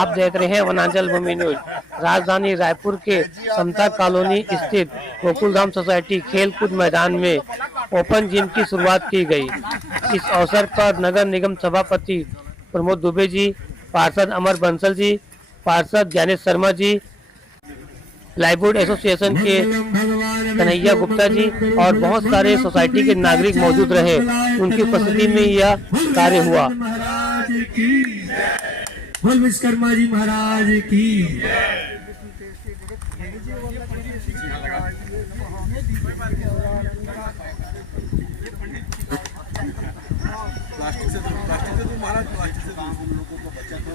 आप देख रहे हैं वनांचल भूमि न्यूज। राजधानी रायपुर के समता कॉलोनी स्थित गोकुलधाम सोसाइटी खेलकूद मैदान में ओपन जिम की शुरुआत की गई। इस अवसर पर नगर निगम सभापति प्रमोद दुबे जी, पार्षद अमर बंसल जी, पार्षद ज्ञानेश शर्मा जी, प्लाईवुड एसोसिएशन के कन्हैया गुप्ता जी और बहुत सारे सोसाइटी के नागरिक मौजूद रहे। उनकी उपस्थिति में यह कार्य हुआ। विश्वकर्मा जी महाराज की। प्लास्टिक से तो महाराज प्लास्टिक से हम लोगों को बचा तो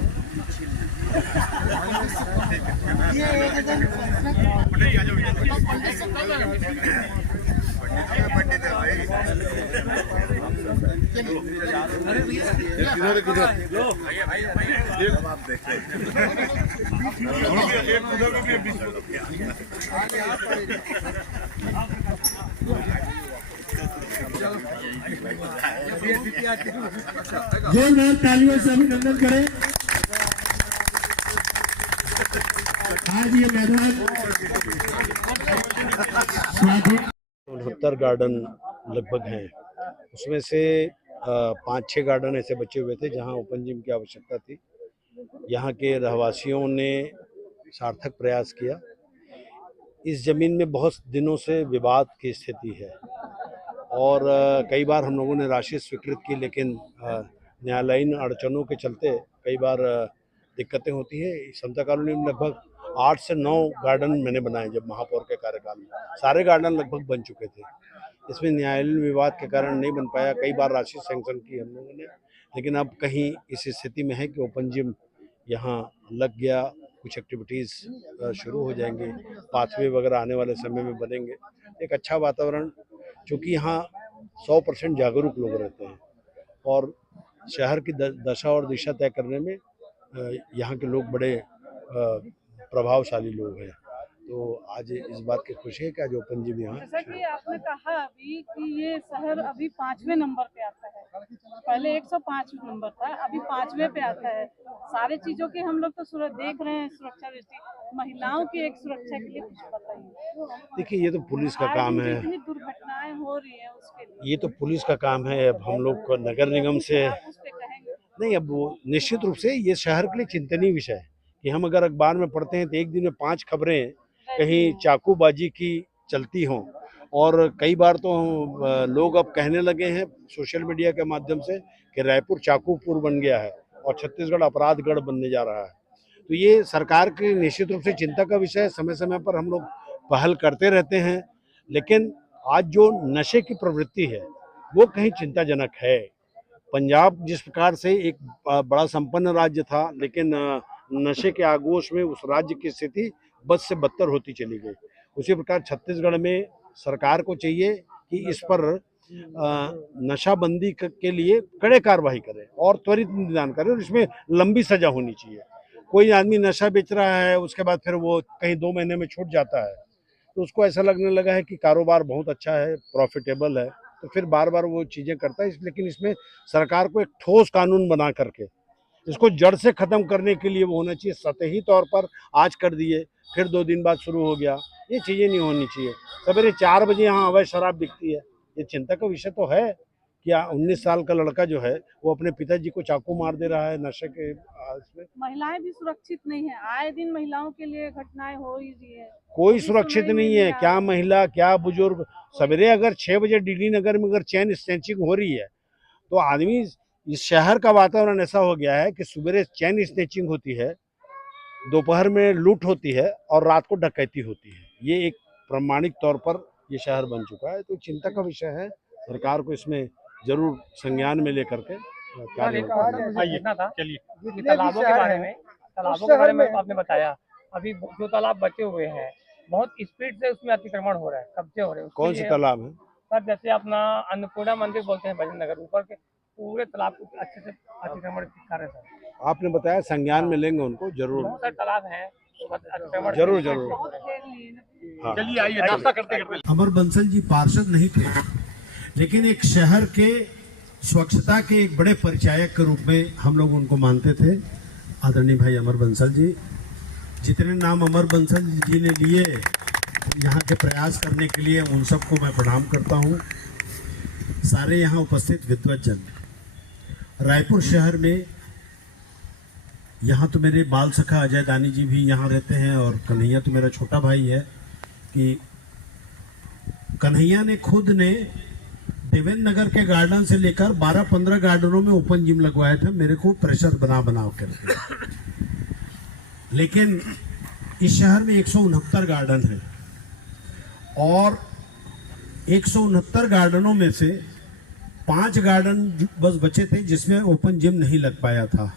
जोरदार तालियों से अभिनंदन करें। आज ये मैदान 69 गार्डन लगभग हैं। उसमें से 5-6 गार्डन ऐसे बचे हुए थे जहां ओपन जिम की आवश्यकता थी। यहाँ के रहवासियों ने सार्थक प्रयास किया। इस जमीन में बहुत दिनों से विवाद की स्थिति है और कई बार हम लोगों ने राशि स्वीकृत की, लेकिन न्यायालयीन अड़चनों के चलते कई बार दिक्कतें होती है। समता कॉलोनी में लगभग 8 से 9 गार्डन मैंने बनाए जब महापौर के कार्यकाल में। सारे गार्डन लगभग बन चुके थे। इसमें न्यायालयीन विवाद के कारण नहीं बन पाया। कई बार राशि सैंक्शन की हम लोगों ने, लेकिन अब कहीं इस स्थिति में है कि ओपन जिम यहाँ लग गया। कुछ एक्टिविटीज़ शुरू हो जाएंगी, पाथवे वगैरह आने वाले समय में बनेंगे। एक अच्छा वातावरण, चूँकि यहाँ 100% जागरूक लोग रहते हैं और शहर की दशा और दिशा तय करने में यहाँ के लोग बड़े प्रभावशाली लोग हैं। तो आज इस बात की खुशी है कि आज ओपन जिम यहाँ। जैसा कि आपने कहा अभी कि ये शहर अभी 5वें नंबर पे आता है, पहले 105 नंबर था, अभी 5वें पे आता है। सारे चीजों की हम लोग तो देख रहे हैं, सुरक्षा दृष्टि, महिलाओं की एक सुरक्षा के लिए कुछ बताइए। देखिए, ये तो पुलिस का काम है। इतनी दुर्घटनाएं हो रही है उसके लिए ये तो पुलिस का काम है। अब हम लोग को नगर निगम से उस पे कहेंगे नहीं, अब वो निश्चित रूप से ये शहर के लिए चिंतनीय विषय है कि हम अगर अखबार में पढ़ते हैं तो एक दिन में 5 खबरें कहीं चाकूबाजी की चलती हों। और कई बार तो लोग अब कहने लगे हैं सोशल मीडिया के माध्यम से कि रायपुर चाकूपुर बन गया है और छत्तीसगढ़ अपराधगढ़ बनने जा रहा है। तो ये सरकार की निश्चित रूप से चिंता का विषय है। समय समय पर हम लोग पहल करते रहते हैं, लेकिन आज जो नशे की प्रवृत्ति है वो कहीं चिंताजनक है। पंजाब जिस प्रकार से एक बड़ा संपन्न राज्य था, लेकिन नशे के आगोश में उस राज्य की स्थिति बद से बदतर होती चली गई। उसी प्रकार छत्तीसगढ़ में सरकार को चाहिए कि इस पर नशाबंदी के लिए कड़े कार्रवाई करे और त्वरित निदान करे और इसमें लंबी सजा होनी चाहिए। कोई आदमी नशा बेच रहा है, उसके बाद फिर वो कहीं 2 महीने में छूट जाता है, तो उसको ऐसा लगने लगा है कि कारोबार बहुत अच्छा है, प्रॉफिटेबल है, तो फिर बार बार वो चीज़ें करता है। लेकिन इसमें सरकार को एक ठोस कानून बना करके इसको जड़ से ख़त्म करने के लिए वो होना चाहिए। सतही तौर पर आज कर दिए, फिर 2 दिन बाद शुरू हो गया, ये चीज़ें नहीं होनी चाहिए। सवेरे 4 बजे यहाँ अवैध शराब बिकती है। ये चिंता का विषय तो है कि 19 साल का लड़का जो है वो अपने पिताजी को चाकू मार दे रहा है नशे के इसमें। महिलाएं भी सुरक्षित नहीं है, आए दिन महिलाओं के लिए घटनाएं हो ही रही है। कोई सुरक्षित नहीं है, क्या महिला क्या बुजुर्ग। सवेरे अगर 6 बजे डीडी नगर में अगर चेन स्नैचिंग हो रही है तो आदमी, इस शहर का वातावरण ऐसा हो गया है कि सुबह चेन स्नैचिंग होती है, दोपहर में लूट होती है और रात को डकैती होती है। ये एक प्रमाणिक तौर पर ये शहर बन चुका है। तो चिंता का विषय है, सरकार को इसमें जरूर संज्ञान में लेकर के कार्य चलिए तालाबों के बारे में आपने बताया। अभी जो तालाब बचे हुए हैं बहुत स्पीड से उसमें अतिक्रमण हो रहा है, कब्जे हो रहे हैं। कौन से तालाब है सर? जैसे अपना अन्नपूर्णा मंदिर बोलते हैं भजन नगर, ऊपर के पूरे तालाब को अच्छे से अतिक्रमण कर रहे हैं। आपने बताया, संज्ञान में लेंगे उनको जरूर। बहुत सारे तालाब हैं, जरूर जरूर। हाँ। चलिए आइए नाश्ता करते करते। अमर बंसल जी पार्षद नहीं थे, लेकिन एक शहर के स्वच्छता के एक बड़े परिचायक के रूप में हम लोग उनको मानते थे। आदरणीय भाई अमर बंसल जी, जितने नाम अमर बंसल जी ने लिए यहाँ के प्रयास करने के लिए, उन सबको मैं प्रणाम करता हूँ। सारे यहाँ उपस्थित विद्वज्जन, रायपुर शहर में यहाँ तो मेरे बाल सखा अजय दानी जी भी यहाँ रहते हैं, और कन्हैया तो मेरा छोटा भाई है। कि कन्हैया ने खुद ने देवेंद्र नगर के गार्डन से लेकर 12-15 गार्डनों में ओपन जिम लगवाए थे, मेरे को प्रेशर बना करके। लेकिन इस शहर में 169 गार्डन है, और 169 गार्डनों में से 5 गार्डन बस बचे थे जिसमें ओपन जिम नहीं लग पाया था।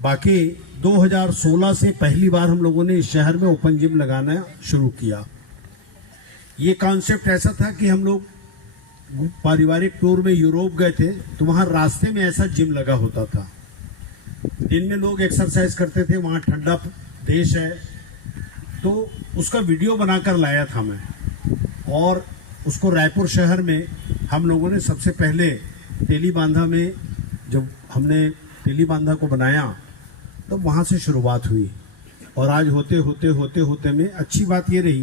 बाकी 2016 से पहली बार हम लोगों ने इस शहर में ओपन जिम लगाना शुरू किया। ये कॉन्सेप्ट ऐसा था कि हम लोग पारिवारिक टूर में यूरोप गए थे, तो वहाँ रास्ते में ऐसा जिम लगा होता था। दिन में लोग एक्सरसाइज करते थे, वहाँ ठंडा देश है, तो उसका वीडियो बनाकर लाया था मैं, और उसको रायपुर शहर में हम लोगों ने सबसे पहले तेली बांधा में, जब हमने तेली बांधा को बनाया तो वहाँ से शुरुआत हुई। और आज होते में अच्छी बात ये रही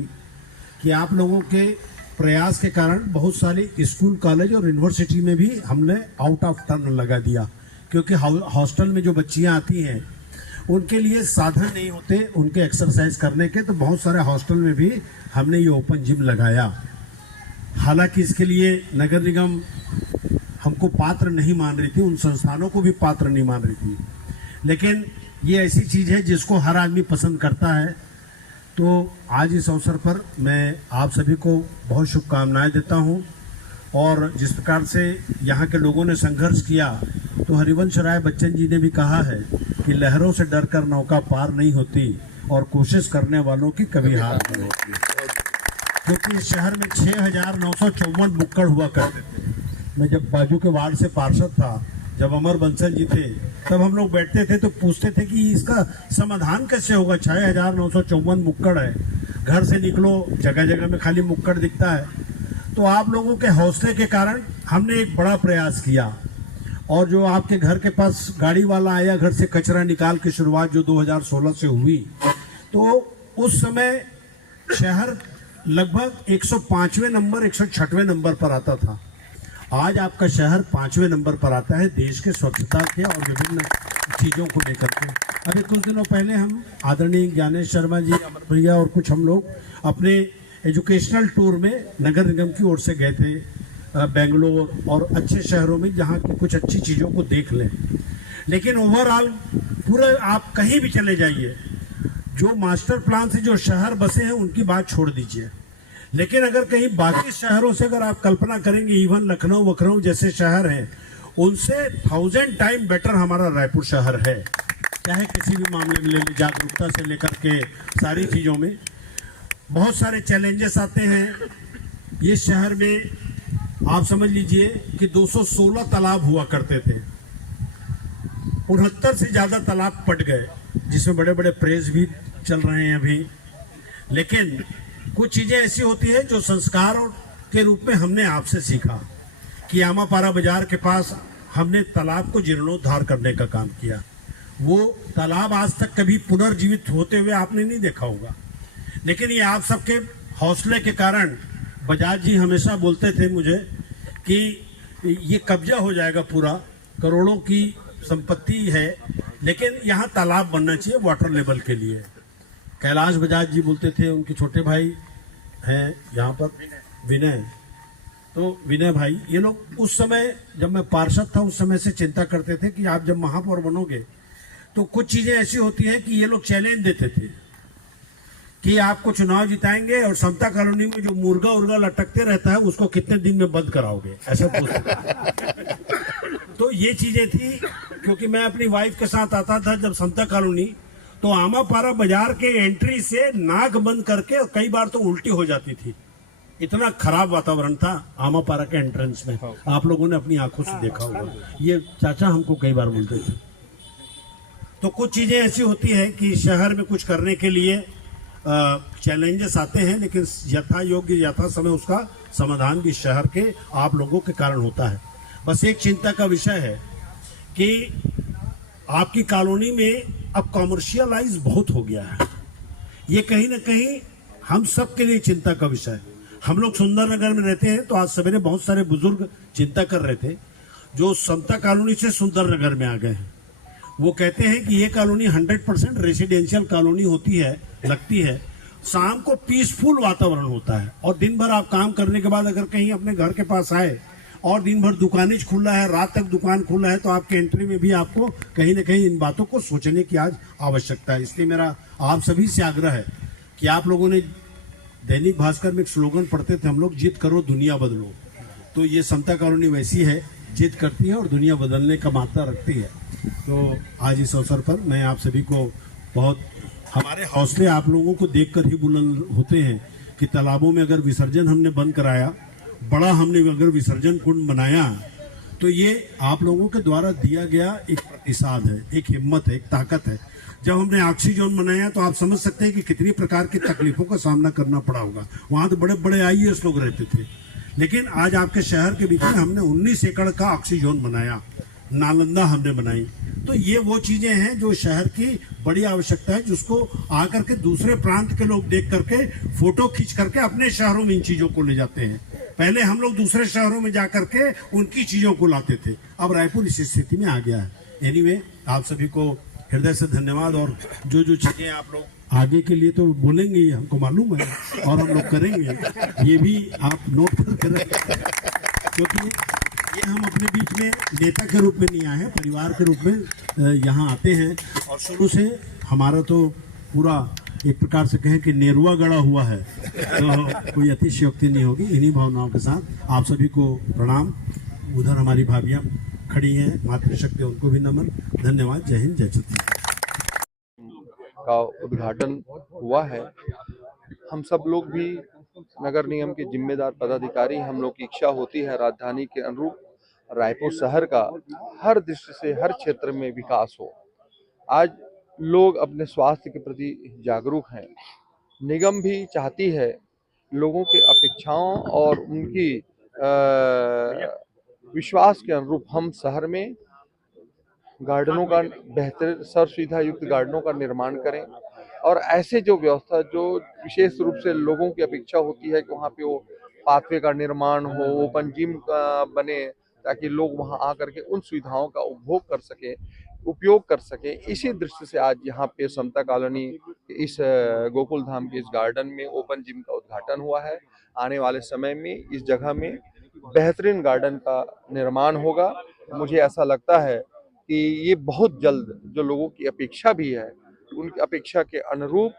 कि आप लोगों के प्रयास के कारण बहुत सारे स्कूल, कॉलेज और यूनिवर्सिटी में भी हमने आउट ऑफ टर्न लगा दिया, क्योंकि हॉस्टल में जो बच्चियां आती हैं उनके लिए साधन नहीं होते उनके एक्सरसाइज करने के, तो बहुत सारे हॉस्टल में भी हमने ये ओपन जिम लगाया। हालांकि इसके लिए नगर निगम हमको पात्र नहीं मान रही थी, उन संस्थानों को भी पात्र नहीं मान रही थी, लेकिन ये ऐसी चीज़ है जिसको हर आदमी पसंद करता है। तो आज इस अवसर पर मैं आप सभी को बहुत शुभकामनाएं देता हूं। और जिस प्रकार से यहाँ के लोगों ने संघर्ष किया, तो हरिवंश राय बच्चन जी ने भी कहा है कि लहरों से डरकर नौका पार नहीं होती, और कोशिश करने वालों की कभी हार नहीं होती। क्योंकि इस शहर में 6,954 मुक्कड़ हुआ करते थे। मैं जब बाजू के वार्ड से पार्षद था, जब अमर बंसल जी थे, तब हम लोग बैठते थे तो पूछते थे कि इसका समाधान कैसे होगा। 6,954 मुक्कड़ है, घर से निकलो जगह जगह में खाली मुक्कड़ दिखता है। तो आप लोगों के हौसले के कारण हमने एक बड़ा प्रयास किया, और जो आपके घर के पास गाड़ी वाला आया घर से कचरा निकाल की शुरुआत जो 2016 से हुई, तो उस समय शहर लगभग 105वें नंबर 106वें नंबर पर आता था। आज आपका शहर 5वें नंबर पर आता है देश के स्वच्छता के और विभिन्न चीज़ों को लेकर के। अभी कुछ दिनों पहले हम आदरणीय ज्ञानेश शर्मा जी, अमर भैया और कुछ हम लोग अपने एजुकेशनल टूर में नगर निगम की ओर से गए थे बेंगलोर और अच्छे शहरों में, जहाँ की कुछ अच्छी चीज़ों को देख लें। लेकिन ओवरऑल पूरे आप कहीं भी चले जाइए, जो मास्टर प्लान से जो शहर बसे हैं उनकी बात छोड़ दीजिए, लेकिन अगर कहीं बाकी शहरों से अगर आप कल्पना करेंगे, इवन लखनऊ जैसे शहर हैं, उनसे 1000 टाइम बेटर हमारा रायपुर शहर है। चाहे किसी भी मामले में ले लीजिए, जागरूकता से लेकर के सारी चीज़ों में बहुत सारे चैलेंजेस आते हैं। ये शहर में आप समझ लीजिए कि 216 तालाब हुआ करते थे, 69 से ज़्यादा तालाब पट गए, जिसमें बड़े बड़े प्रेस भी चल रहे हैं अभी। लेकिन कुछ चीज़ें ऐसी होती है जो संस्कार के रूप में हमने आपसे सीखा कि आमापारा बाजार के पास हमने तालाब को जीर्णोद्धार करने का काम किया। वो तालाब आज तक कभी पुनर्जीवित होते हुए आपने नहीं देखा होगा, लेकिन ये आप सबके हौसले के कारण बजाज जी हमेशा बोलते थे मुझे कि ये कब्जा हो जाएगा, पूरा करोड़ों की संपत्ति है, लेकिन यहाँ तालाब बनना चाहिए वाटर लेवल के लिए। कैलाश बजाज जी बोलते थे, उनके छोटे भाई हैं यहाँ पर विनय, तो विनय भाई, ये लोग उस समय जब मैं पार्षद था उस समय से चिंता करते थे कि आप जब महापौर बनोगे तो कुछ चीज़ें ऐसी होती हैं कि ये लोग चैलेंज देते थे कि आपको चुनाव जिताएंगे और समता कॉलोनी में जो मुर्गा उर्गा लटकते रहता है उसको कितने दिन में बंद कराओगे, ऐसा पूछते। तो ये चीज़ें थी, क्योंकि मैं अपनी वाइफ के साथ आता था जब समता कॉलोनी, तो आमापारा बाजार के एंट्री से नाक बंद करके कई बार तो उल्टी हो जाती थी, इतना खराब वातावरण था आमापारा के एंट्रेंस में। आप लोगों ने अपनी आंखों से देखा होगा, ये चाचा हमको कई बार बोलते थे। तो कुछ चीजें ऐसी होती है कि शहर में कुछ करने के लिए चैलेंजेस आते हैं, लेकिन यथा योग्य यथा समय उसका समाधान भी शहर के आप लोगों के कारण होता है। बस एक चिंता का विषय है कि आपकी कॉलोनी में अब कॉमर्शियलाइज बहुत हो गया है। ये कहीं ना कहीं हम सब के लिए चिंता का विषय है। हम लोग सुंदर नगर में रहते हैं, तो आज सवेरे बहुत सारे बुजुर्ग चिंता कर रहे थे जो समता कॉलोनी से सुंदर नगर में आ गए हैं। वो कहते हैं कि ये कॉलोनी 100% रेसिडेंशियल कॉलोनी होती है, लगती है। शाम को पीसफुल वातावरण होता है और दिन भर आप काम करने के बाद अगर कहीं अपने घर के पास आए और दिन भर दुकानें खुला है, रात तक दुकान खुला है, तो आपके एंट्री में भी आपको कहीं ना कहीं इन बातों को सोचने की आज आवश्यकता है। इसलिए मेरा आप सभी से आग्रह है कि आप लोगों ने दैनिक भास्कर में एक स्लोगन पढ़ते थे हम लोग, जिद करो दुनिया बदलो। तो ये समता कॉलोनी वैसी है, जिद करती है और दुनिया बदलने का मात्रा रखती है। तो आज इस अवसर पर मैं आप सभी को बहुत, हमारे हौसले आप लोगों को देखकर ही बुलंद होते हैं कि तालाबों में अगर विसर्जन हमने बंद कराया, बड़ा हमने अगर विसर्जन कुंड बनाया, तो ये आप लोगों के द्वारा दिया गया एक प्रतिसाद है, एक हिम्मत है, एक ताकत है। जब हमने ऑक्सीजन बनाया तो आप समझ सकते हैं कि कितनी प्रकार की तकलीफों का सामना करना पड़ा होगा। वहां तो बड़े बड़े IAS लोग रहते थे, लेकिन आज आपके शहर के बीच में हमने 19 एकड़ का ऑक्सीजन बनाया, नालंदा हमने बनाई। तो ये वो चीजें हैं जो शहर की बड़ी आवश्यकता है, जिसको आकर के दूसरे प्रांत के लोग देख करके फोटो खींच करके अपने शहरों में इन चीजों को ले जाते हैं। पहले हम लोग दूसरे शहरों में जाकर के उनकी चीजों को लाते थे, अब रायपुर इस स्थिति में आ गया है। एनीवे, आप सभी को हृदय से धन्यवाद। और जो जो चीजें आप लोग आगे के लिए तो बोलेंगे ही, हमको मालूम है, और हम लोग करेंगे, ये भी आप नोट कर रखें, क्योंकि ये हम अपने बीच में नेता के रूप में नहीं आए हैं, परिवार के रूप में यहाँ आते हैं। और शुरू से हमारा तो पूरा एक प्रकार से कहें कि नेरुआ गड़ा हुआ है, तो कोई अतिशयोक्ति नहीं होगी। इन्हीं भावनाओं के साथ आप सभी को प्रणाम। उधर हमारी भाभियाँ खड़ी हैं, मातृशक्ति, उनको भी नमन। धन्यवाद। जय हिंद, जय छत्तीसगढ़। का उद्घाटन हुआ है। हम सब लोग भी नगर निगम के जिम्मेदार पदाधिकारी, हम लोग की इच्छा होती है राजधानी के अनुरूप रायपुर शहर का हर दृष्टि से हर क्षेत्र में विकास हो। आज लोग अपने स्वास्थ्य के प्रति जागरूक हैं। निगम भी चाहती है लोगों के अपेक्षाओं और उनकी विश्वास के अनुरूप हम शहर में गार्डनों का बेहतर सर्व सुविधा युक्त गार्डनों का निर्माण करें, और ऐसे जो व्यवस्था जो विशेष रूप से लोगों की अपेक्षा होती है कि वहाँ पे वो पाथवे का निर्माण हो, ओपन जिम बने, ताकि लोग वहाँ आकर के उन सुविधाओं का उपभोग कर सके, उपयोग कर सके। इसी दृष्टि से आज यहाँ पे समता कॉलोनी इस गोकुल धाम के इस गार्डन में ओपन जिम का उद्घाटन हुआ है। आने वाले समय में इस जगह में बेहतरीन गार्डन का निर्माण होगा। मुझे ऐसा लगता है कि ये बहुत जल्द, जो लोगों की अपेक्षा भी है, उनकी अपेक्षा के अनुरूप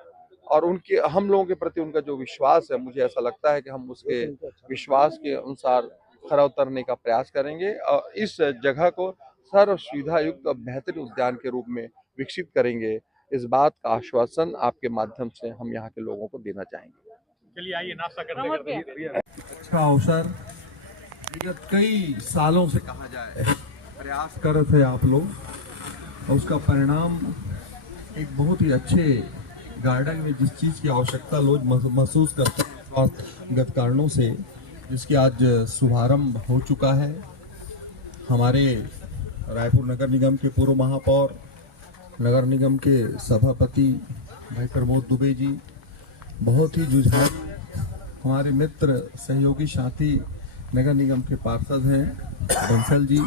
और उनके, हम लोगों के प्रति उनका जो विश्वास है, मुझे ऐसा लगता है कि हम उसके विश्वास के अनुसार खरा उतरने का प्रयास करेंगे और इस जगह को सर्व सुविधा युक्त और बेहतरीन उद्यान के रूप में विकसित करेंगे। इस बात का आश्वासन आपके माध्यम से हम यहाँ के लोगों को देना चाहेंगे। चलिए आइए, नाश्ता करते अच्छा अवसर विगत कई सालों से कहा जाए प्रयास कर रहे थे आप लोग, और उसका परिणाम एक बहुत ही अच्छे गार्डन में जिस चीज़ की आवश्यकता लोग महसूस करते हैं स्वास्थ्यगत कारणों से, जिसकी आज शुभारंभ हो चुका है। हमारे रायपुर नगर निगम के पूर्व महापौर, नगर निगम के सभापति भाई प्रमोद दुबे जी, बहुत ही जुझारू हमारे मित्र, सहयोगी, साथी नगर निगम के पार्षद हैं बंसल जी,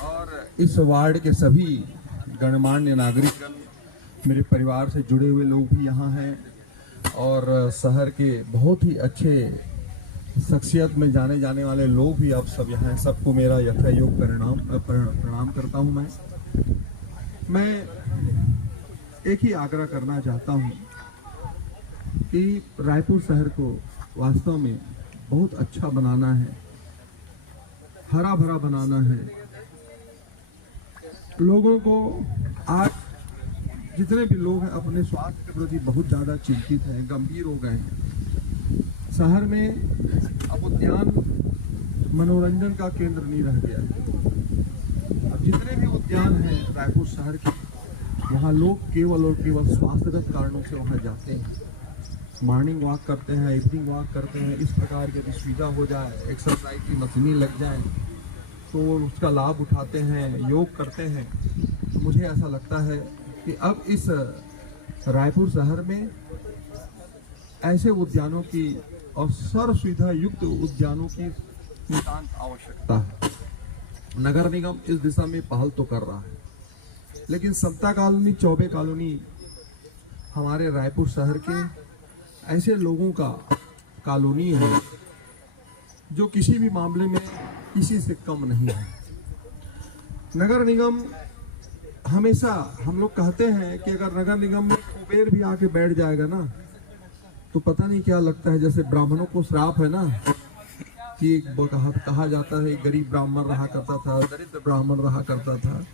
और इस वार्ड के सभी गणमान्य नागरिक, मेरे परिवार से जुड़े हुए लोग भी यहाँ हैं, और शहर के बहुत ही अच्छे शख्सियत में जाने जाने वाले लोग भी अब सब यहाँ हैं। सबको मेरा यथायोग प्रणाम करता हूँ। मैं एक ही आग्रह करना चाहता हूँ कि रायपुर शहर को वास्तव में बहुत अच्छा बनाना है, हरा भरा बनाना है। लोगों को आज जितने भी लोग हैं अपने स्वास्थ्य के प्रति बहुत ज़्यादा चिंतित हैं, गंभीर हो गए हैं। शहर में अब उद्यान मनोरंजन का केंद्र नहीं रह गया। अब जितने भी उद्यान हैं रायपुर शहर के, वहाँ लोग केवल और केवल स्वास्थ्यगत कारणों से वहाँ जाते हैं, मॉर्निंग वॉक करते हैं, इवनिंग वॉक करते हैं। इस प्रकार की सुविधा हो जाए, एक्सरसाइज की मशीनें लग जाए, तो उसका लाभ उठाते हैं, योग करते हैं। तो मुझे ऐसा लगता है कि अब इस रायपुर शहर में ऐसे उद्यानों की और सर्व सुविधा युक्त उद्यानों की नितांत आवश्यकता है। नगर निगम इस दिशा में पहल तो कर रहा है, लेकिन समता कॉलोनी, चौबे कॉलोनी हमारे रायपुर शहर के ऐसे लोगों का कॉलोनी है जो किसी भी मामले में किसी से कम नहीं है। नगर निगम हमेशा, हम लोग कहते हैं कि अगर नगर निगम में कुबेर भी आके बैठ जाएगा ना, तो पता नहीं क्या लगता है, जैसे ब्राह्मणों को श्राप है ना कि कहा जाता है गरीब ब्राह्मण रहा करता था, दरिद्र ब्राह्मण रहा करता था,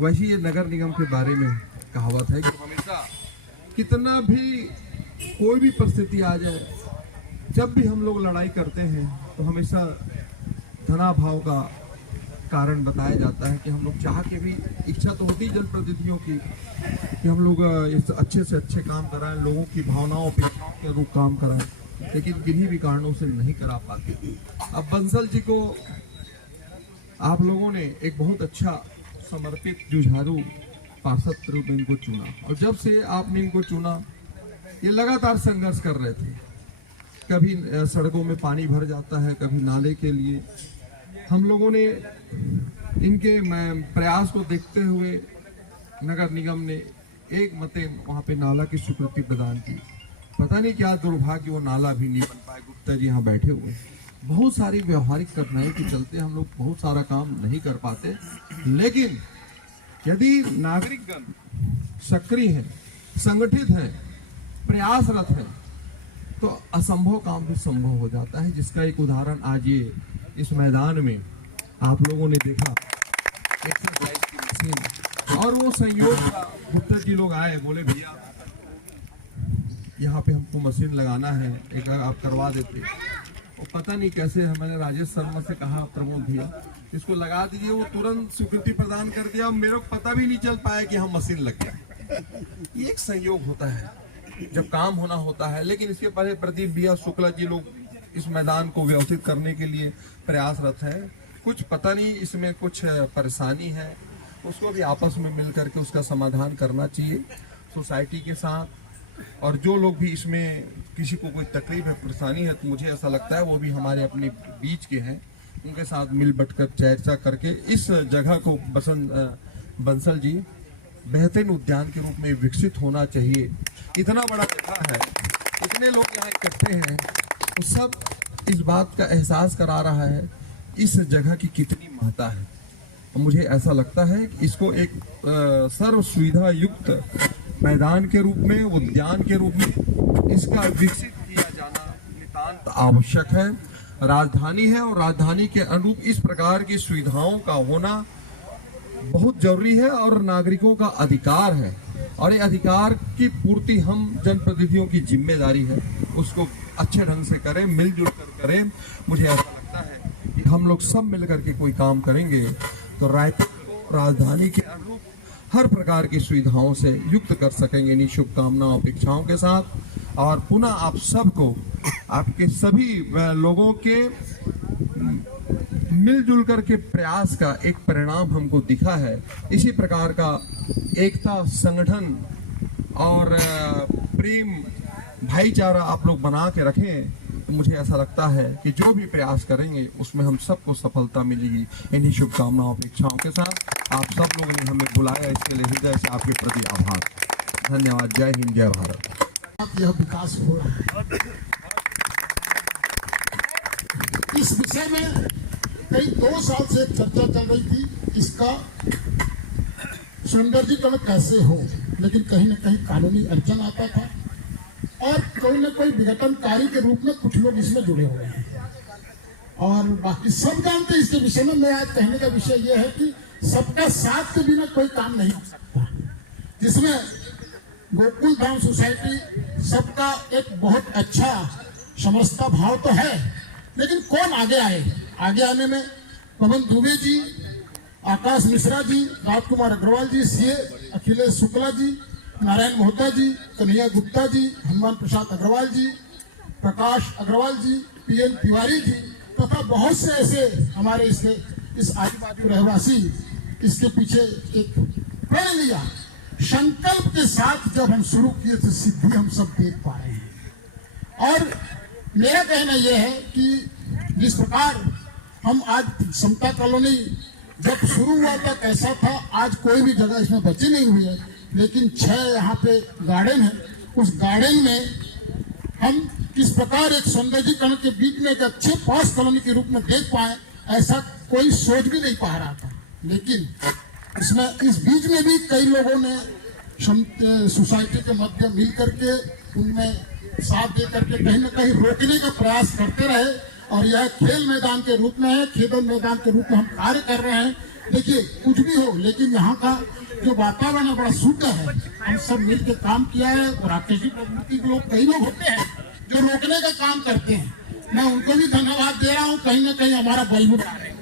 वैसे ये नगर निगम के बारे में कहावत है कि हमेशा कितना भी कोई भी परिस्थिति आ जाए, जब भी हम लोग लड़ाई करते हैं तो हमेशा धनाभाव का कारण बताया जाता है कि हम लोग चाह के भी, इच्छा तो होती जनप्रतिनिधियों की कि हम लोग इस अच्छे से अच्छे काम कराएं, लोगों की भावनाओं अपेक्षाओं के अनुरूप काम कराएं, लेकिन किन्हीं भी कारणों से नहीं करा पाते। अब बंसल जी को आप लोगों ने एक बहुत अच्छा समर्पित जुझारू पार्षद के रूप में इनको चुना, और जब से आपने इनको चुना ये लगातार संघर्ष कर रहे थे। कभी सड़कों में पानी भर जाता है, कभी नाले के लिए। हम लोगों ने इनके प्रयास को देखते हुए नगर निगम ने एक मते वहाँ पे नाला की स्वीकृति प्रदान की। पता नहीं क्या दुर्भाग्य, वो नाला भी नहीं बन पाया। गुप्ता जी यहाँ बैठे हुए, बहुत सारी व्यवहारिक कठिनाई के चलते हम लोग बहुत सारा काम नहीं कर पाते, लेकिन यदि नागरिकगण सक्रिय हैं, संगठित हैं, प्रयासरत हैं, तो असंभव काम भी संभव हो जाता है, जिसका एक उदाहरण आज ये इस मैदान में आप लोगों ने देखा, एक्सरसाइज की मशीन। और वो संयोग का गुप्ता जी लोग आए, बोले भैया यहाँ पे हमको मशीन लगाना है, एक आप करवा देते। वो पता नहीं कैसे मैंने राजेश शर्मा से कहा, प्रमोद भैया इसको लगा दीजिए, वो तुरंत स्वीकृति प्रदान कर दिया। मेरे को पता भी नहीं चल पाया कि हम मशीन लग गया। ये एक संयोग होता है जब काम होना होता है। लेकिन इसके पहले प्रदीप भैया, शुक्ला जी लोग इस मैदान को व्यवस्थित करने के लिए प्रयासरत है। कुछ पता नहीं इसमें कुछ परेशानी है, उसको भी आपस में मिल करके उसका समाधान करना चाहिए सोसाइटी के साथ। और जो लोग भी इसमें किसी को कोई तकलीफ है, परेशानी है, तो मुझे ऐसा लगता है वो भी हमारे अपने बीच के हैं, उनके साथ मिल बटकर चर्चा करके इस जगह को बंसल जी बेहतरीन उद्यान के रूप में विकसित होना चाहिए। इतना बड़ा जगह है, इतने लोग यहाँ इकट्ठे हैं, तो सब इस बात का एहसास करा रहा है इस जगह की कितनी महत्ता है। और मुझे ऐसा लगता है कि इसको एक सर्व सुविधा युक्त मैदान के रूप में, उद्यान के रूप में इसका विकसित किया जाना नितांत आवश्यक है। राजधानी है और राजधानी के अनुरूप इस प्रकार की सुविधाओं का होना बहुत जरूरी है और नागरिकों का अधिकार है। और ये अधिकार की पूर्ति हम जनप्रतिनिधियों की जिम्मेदारी है, उसको अच्छे ढंग से करें, मिलजुल कर करें। मुझे ऐसा लगता है कि हम लोग सब मिलकर के कोई काम करेंगे तो रायपुर को राजधानी के अनुरूप हर प्रकार की सुविधाओं से युक्त कर सकेंगे। इन्हीं शुभकामनाओं अपेक्षाओं के साथ और पुनः आप सबको, आपके सभी लोगों के मिलजुल कर के प्रयास का एक परिणाम हमको दिखा है। इसी प्रकार का एकता, संगठन और प्रेम, भाईचारा आप लोग बना के रखें, तो मुझे ऐसा लगता है कि जो भी प्रयास करेंगे उसमें हम सबको सफलता मिलेगी। इन्हीं शुभकामनाओं अपेक्षाओं के साथ आप सब लोगों ने हमें बुलाया, इसके लिए हृदय से आपके प्रति आभार। धन्यवाद। जय हिंद, जय भारत। यह विकास हो रहा है। इस विषय में कई 2 साल से चर्चा चल रही थी, इसका सौंदर्यीकरण कैसे हो, लेकिन कहीं न कहीं कानूनी अड़चन आता था और कोई न कोई विघटनकारी के रूप में कुछ लोग इसमें जुड़े हुए हैं। और बाकी सब जानते हैं इसके विषय में। मैं आज कहने का विषय यह है कि सबका साथ के बिना कोई काम नहीं हो सकता, जिसमें गोकुल धाम सोसाइटी सबका एक बहुत अच्छा समझता भाव तो है, लेकिन कौन आगे आए? आगे आने में पवन दुबे जी, आकाश मिश्रा जी, राजकुमार अग्रवाल जी, सीए अखिलेश शुक्ला जी, नारायण मोहता जी, कन्हैया गुप्ता जी, हनुमान प्रसाद अग्रवाल जी, प्रकाश अग्रवाल जी, पीएन तिवारी जी तथा बहुत से ऐसे हमारे इसके इस आजू बाजू रहवासी इसके पीछे एक प्रण लिया, संकल्प के साथ जब हम शुरू किए तो सिद्धि हम सब देख पा रहे हैं। और मेरा कहना यह है कि जिस प्रकार हम आज समता कॉलोनी जब शुरू हुआ था कैसा था, आज कोई भी जगह इसमें बची नहीं हुई है, लेकिन 6 यहाँ पे गार्डन है। उस गार्डन में हम किस प्रकार एक सौंदर्यीकरण के बीच में एक अच्छे पॉश कॉलोनी के रूप में देख पाए, ऐसा कोई सोच भी नहीं पा रहा था। लेकिन इसमें इस बीच में भी कई लोगों ने सोसाइटी के मध्य मिल करके उनमें साथ दे करके कहीं न कहीं रोकने का प्रयास करते रहे। और यह खेल मैदान के रूप में है, खेल मैदान के रूप में हम कार्य कर रहे हैं। देखिए कुछ भी हो, लेकिन यहाँ का जो वातावरण है बड़ा शुद्ध है। हम सब मिल के काम किया है। और राकेशी प्रवृत्ति के लोग कई लोग होते हैं जो रोकने का काम करते हैं, मैं उनको भी धन्यवाद दे रहा हूँ, कहीं ना कहीं हमारा बल बढ़ा रहे हैं।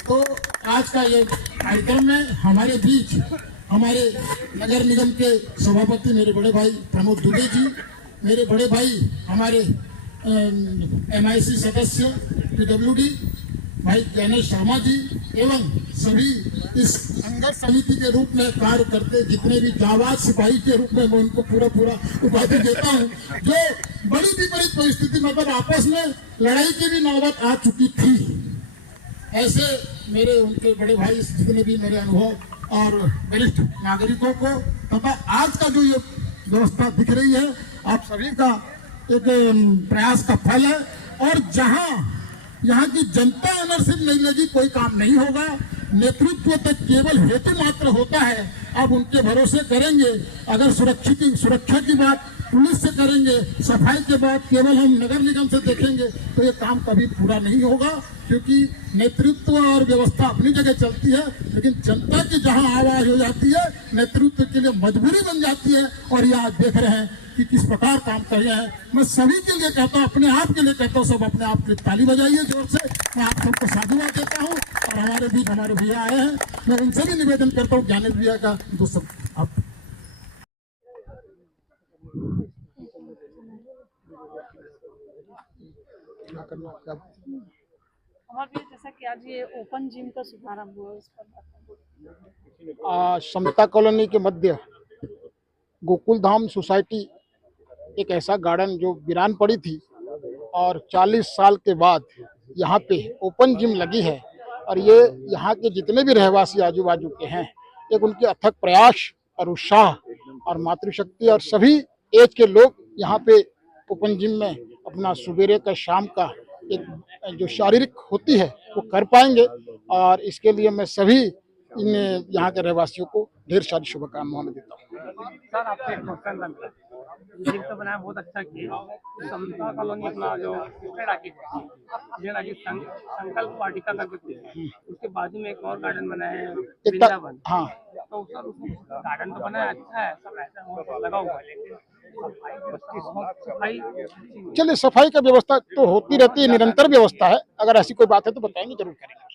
तो आज का ये कार्यक्रम में हमारे बीच हमारे नगर निगम के सभापति मेरे बड़े भाई प्रमोद दुबे जी, मेरे बड़े भाई हमारे MIC सदस्य PWD भाई गणेश शर्मा जी एवं सभी इस संघर्ष समिति के रूप में कार्य करते जितने भी जाबाज सिपाही के रूप में मैं उनको पूरा उपाधि देता हूं, जो बड़ी विपरीत परिस्थिति मतलब आपस में लड़ाई की भी नौबत आ चुकी थी। ऐसे मेरे उनके बड़े भाई जितने भी मेरे अनुभव और वरिष्ठ नागरिकों को तथा आज का जो ये व्यवस्था दिख रही है आप सभी का एक प्रयास का फल है। और जहां यहाँ की जनता ओनरशिप नहीं लगी कोई काम नहीं होगा। नेतृत्व तो केवल हेतु मात्र होता है, अब उनके भरोसे करेंगे। अगर सुरक्षा की बात पुलिस से करेंगे, सफाई के बाद केवल हम नगर निगम से देखेंगे तो ये काम कभी पूरा नहीं होगा, क्योंकि नेतृत्व और व्यवस्था अपनी जगह चलती है, लेकिन जनता की जहां आवाज हो जाती है नेतृत्व के लिए मजबूरी बन जाती है। और ये आज देख रहे हैं कि किस प्रकार काम कर रहे हैं। मैं सभी के लिए कहता हूँ, अपने आप के लिए कहता हूँ, सब अपने आप के ताली बजाइए जोर से। मैं आप सबको साधुवाद देता हूँ। और हमारे बीच हमारे भैया आए हैं, मैं उनसे भी निवेदन करता हूँ, ज्ञानेश भैया का दो सब आप हमारे जैसा कि आज ये ओपन जिम का शुभारंभ हुआ, इस पर समता कॉलोनी के मध्य गोकुल धाम सोसाइटी एक ऐसा गार्डन जो वीरान पड़ी थी और 40 साल के बाद यहाँ पे ओपन जिम लगी है। और ये यहाँ के जितने भी रहवासी आजू बाजू के हैं, एक उनके अथक प्रयास और उत्साह और मातृशक्ति और सभी एज के लोग यहाँ पे ओपन जिम में अपना सुबेरे का शाम का एक जो शारीरिक होती है वो कर पाएंगे। और इसके लिए मैं सभी इन यहाँ के रहवासियों को ढेर सारी शुभकामनाएं देता हूँ। सर आपसे एक क्वेश्चन बनता है, जिम तो बनाया बहुत अच्छा किया, समता कॉलोनी अपना जो संकल्प वाटिका करके उसके बाजू में एक और गार्डन बनाया है वृंदावन। हाँ तो सर उसमें गार्डन तो बनाया अच्छा है, सब ऐसा लगा हुआ है, लेकिन सफाई चलिए सफाई का व्यवस्था तो होती रहती है, निरंतर व्यवस्था है। अगर ऐसी कोई बात है तो बताएंगे, जरूर करेंगे।